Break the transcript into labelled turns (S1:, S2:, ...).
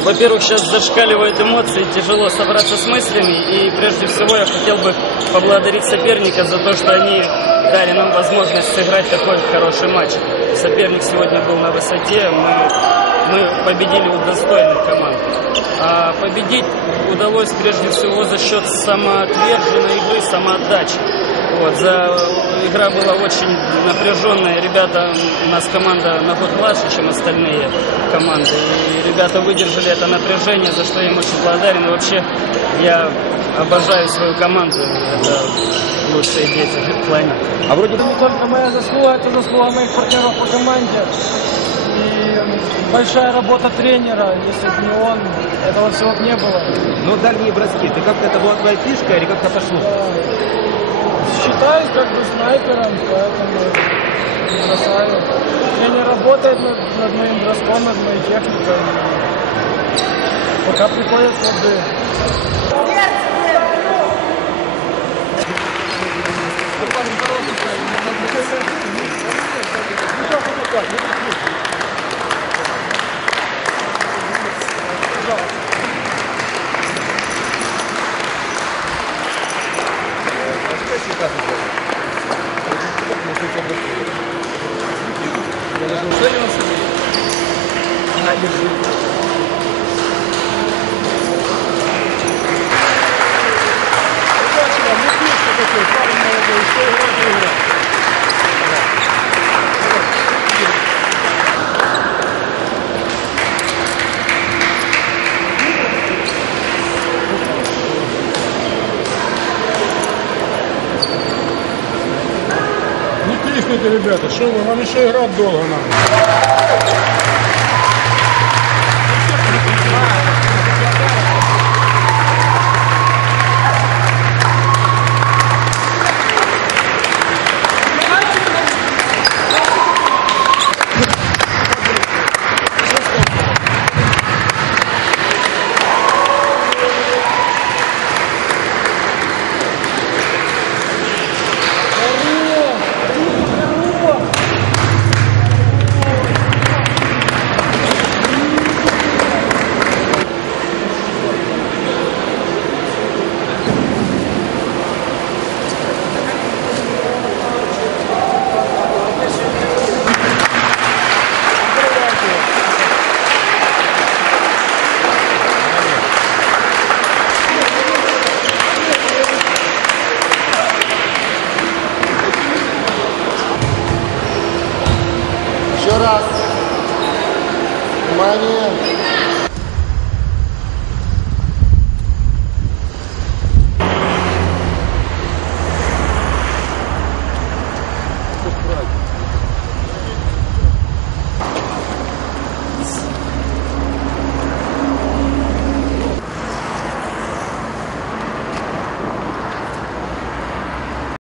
S1: Во-первых, сейчас зашкаливают эмоции, тяжело собраться с мыслями. И прежде всего я хотел бы поблагодарить соперника за то, что они дали нам возможность сыграть такой хороший матч. Соперник сегодня был на высоте, мы, мы победили у достойных команд. А победить удалось прежде всего за счет самоотверженной игры, самоотдачи. Вот, за... Игра была очень напряженная. Ребята, у нас команда на год младше, чем остальные команды. И ребята выдержали это напряжение, за что я им очень благодарен. И вообще, я обожаю свою команду. Это лучшие дети в плане.
S2: А вроде бы не только моя заслуга, это заслуга моих партнеров по команде. И большая работа тренера. Если бы не он, этого всего бы не было.
S3: Но дальние броски, ты как-то это была твоя фишка или как-то пошло?
S2: Считаюсь как бы снайпером, поэтому бросаю. Тренер работает над, над моим броском, над моей техникой. Пока приходят плоды.
S4: Не тресните, ребята, что вы, вам еще играть долго надо. внимание.